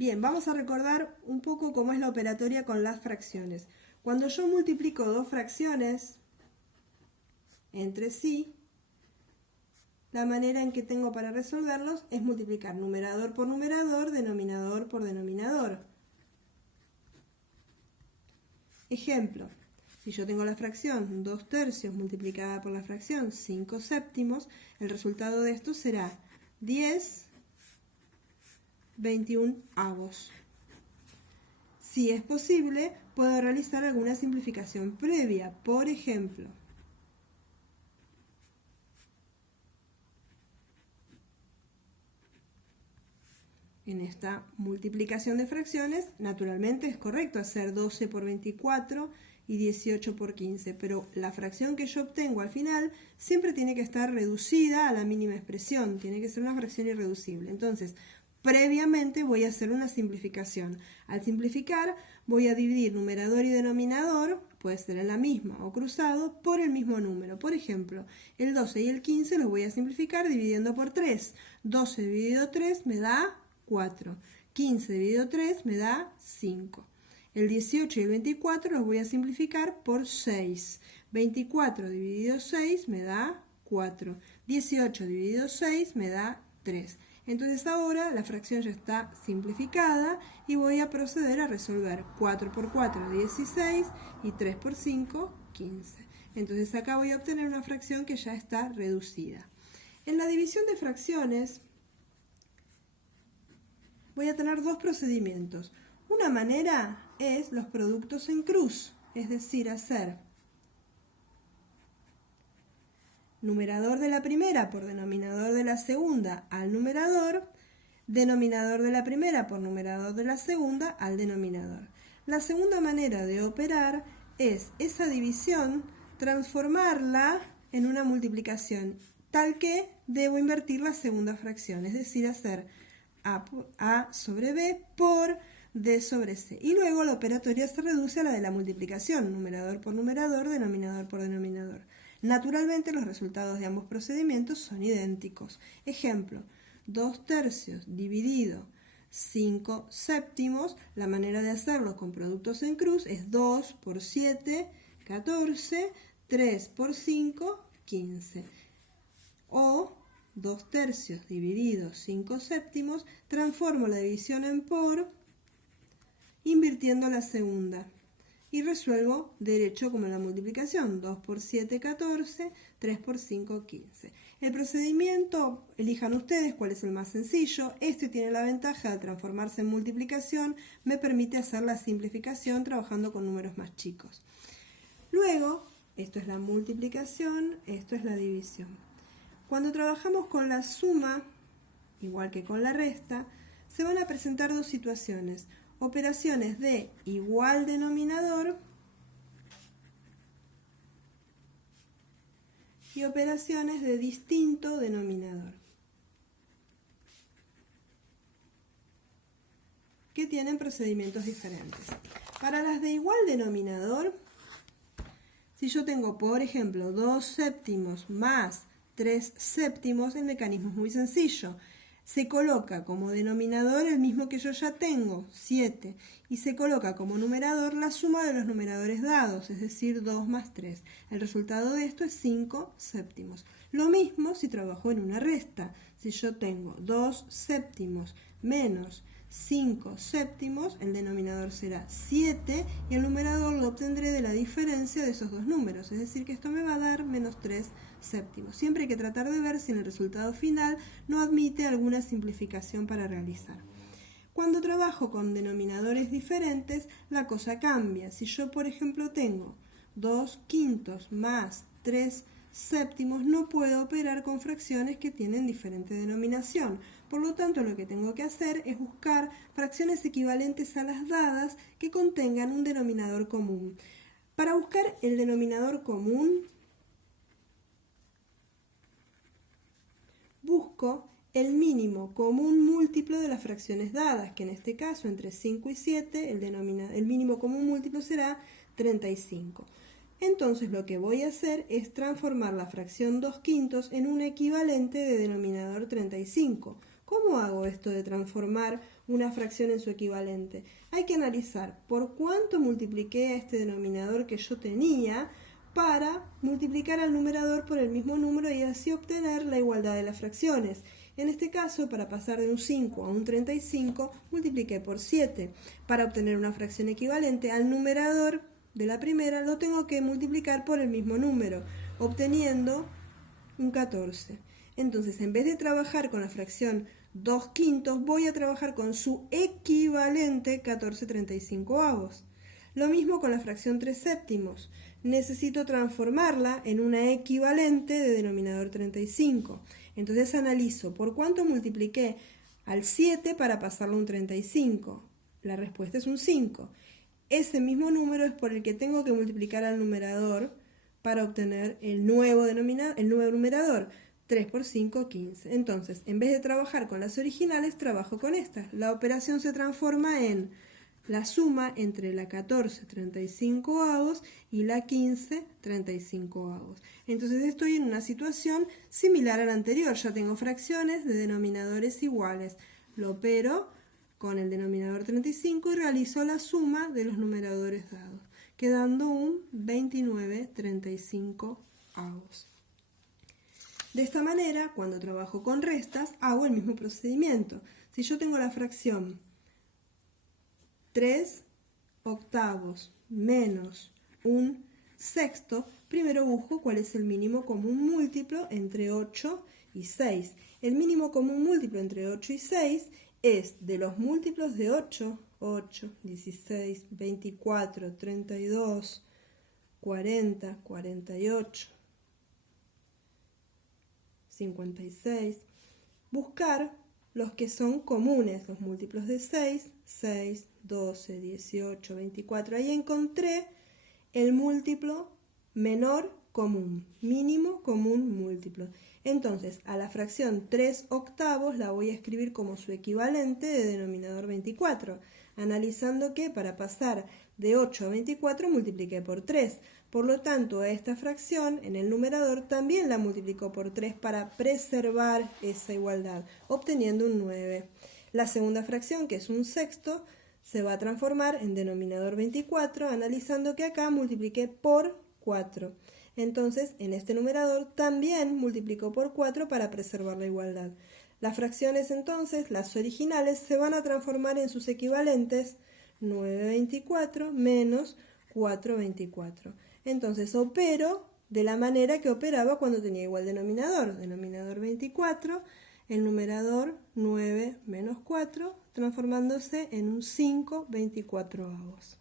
Bien, vamos a recordar un poco cómo es la operatoria con las fracciones. Cuando yo multiplico dos fracciones entre sí, la manera en que tengo para resolverlos es multiplicar numerador por numerador, denominador por denominador. Ejemplo, si yo tengo la fracción 2 tercios multiplicada por la fracción 5 séptimos, el resultado de esto será 10 21 avos. Si es posible, puedo realizar alguna simplificación previa. Por ejemplo, en esta multiplicación de fracciones, naturalmente es correcto hacer 12 por 24 y 18 por 15, pero la fracción que yo obtengo al final siempre tiene que estar reducida a la mínima expresión, tiene que ser una fracción irreducible. Entonces, previamente voy a hacer una simplificación. Al simplificar, voy a dividir numerador y denominador, puede ser en la misma o cruzado, por el mismo número. Por ejemplo, el 12 y el 15 los voy a simplificar dividiendo por 3. 12 dividido 3 me da 4. 15 dividido 3 me da 5. El 18 y el 24 los voy a simplificar por 6. 24 dividido 6 me da 4. 18 dividido 6 me da 3. Entonces ahora la fracción ya está simplificada y voy a proceder a resolver. 4 por 4, 16 y 3 por 5, 15. Entonces acá voy a obtener una fracción que ya está reducida. En la división de fracciones voy a tener dos procedimientos. Una manera es los productos en cruz, es decir, hacer numerador de la primera por denominador de la segunda al numerador, denominador de la primera por numerador de la segunda al denominador. La segunda manera de operar es esa división transformarla en una multiplicación, tal que debo invertir la segunda fracción, es decir, hacer A sobre B por D sobre C. Y luego la operatoria se reduce a la de la multiplicación, numerador por numerador, denominador por denominador. Naturalmente los resultados de ambos procedimientos son idénticos. Ejemplo, 2 tercios dividido 5 séptimos, la manera de hacerlo con productos en cruz es 2 por 7, 14, 3 por 5, 15. O 2 tercios dividido 5 séptimos, transformo la división en por, invirtiendo la segunda. Y resuelvo derecho como la multiplicación. 2 por 7, 14, 3 por 5, 15. El procedimiento, elijan ustedes cuál es el más sencillo. Este tiene la ventaja de transformarse en multiplicación, me permite hacer la simplificación trabajando con números más chicos. Luego, esto es la multiplicación, esto es la división. Cuando trabajamos con la suma, igual que con la resta, se van a presentar dos situaciones. Operaciones de igual denominador y operaciones de distinto denominador, que tienen procedimientos diferentes. Para las de igual denominador, si yo tengo, por ejemplo, 2 séptimos más 3 séptimos, el mecanismo es muy sencillo. Se coloca como denominador el mismo que yo ya tengo, 7, y se coloca como numerador la suma de los numeradores dados, es decir, 2 más 3. El resultado de esto es 5 séptimos. Lo mismo si trabajo en una resta. Si yo tengo 2 séptimos menos 5 séptimos, el denominador será 7 y el numerador lo obtendré de la diferencia de esos dos números, es decir, que esto me va a dar menos 3 séptimos. Siempre hay que tratar de ver si en el resultado final no admite alguna simplificación para realizar. Cuando trabajo con denominadores diferentes, la cosa cambia. Si yo, por ejemplo, tengo 2 quintos más 3 séptimos, no puedo operar con fracciones que tienen diferente denominación. Por lo tanto, lo que tengo que hacer es buscar fracciones equivalentes a las dadas que contengan un denominador común. Para buscar el denominador común, busco el mínimo común múltiplo de las fracciones dadas, que en este caso entre 5 y 7 el mínimo común múltiplo será 35. Entonces lo que voy a hacer es transformar la fracción 2 quintos en un equivalente de denominador 35. ¿Cómo hago esto de transformar una fracción en su equivalente. Hay que analizar por cuánto multipliqué a este denominador que yo tenía para multiplicar al numerador por el mismo número y así obtener la igualdad de las fracciones. En este caso, para pasar de un 5 a un 35, multipliqué por 7. Para obtener una fracción equivalente al numerador de la primera, lo tengo que multiplicar por el mismo número, obteniendo un 14. Entonces, en vez de trabajar con la fracción 2/5, voy a trabajar con su equivalente 14/35. Lo mismo con la fracción 3/7. Necesito transformarla en una equivalente de denominador 35. Entonces analizo por cuánto multipliqué al 7 para pasarlo a un 35. La respuesta es un 5. Ese mismo número es por el que tengo que multiplicar al numerador para obtener el nuevo numerador. 3 por 5, 15. Entonces, en vez de trabajar con las originales, trabajo con estas. La operación se transforma en la suma entre la 14/35 y la 15/35. Entonces estoy en una situación similar a la anterior. Ya tengo fracciones de denominadores iguales. Lo opero con el denominador 35 y realizo la suma de los numeradores dados, quedando un 29/35. De esta manera, cuando trabajo con restas, hago el mismo procedimiento. Si yo tengo la fracción 3/8 menos 1/6, primero busco cuál es el mínimo común múltiplo entre 8 y 6. El mínimo común múltiplo entre 8 y 6 es de los múltiplos de 8, 16, 24, 32, 40, 48, 56. Buscar los que son comunes, los múltiplos de 6, 12, 18, 24. Ahí encontré el múltiplo menor común, mínimo común múltiplo. Entonces, a la fracción 3/8 la voy a escribir como su equivalente de denominador 24, analizando que para pasar de 8 a 24 multipliqué por 3. Por lo tanto, a esta fracción en el numerador también la multiplicó por 3 para preservar esa igualdad, obteniendo un 9. La segunda fracción, que es 1/6, se va a transformar en denominador 24, analizando que acá multipliqué por 4. Entonces, en este numerador también multiplicó por 4 para preservar la igualdad. Las fracciones, entonces, las originales, se van a transformar en sus equivalentes 9/24 menos 4/24. Entonces, opero de la manera que operaba cuando tenía igual denominador. Denominador 24, el numerador 9 menos 4, transformándose en un 5/24.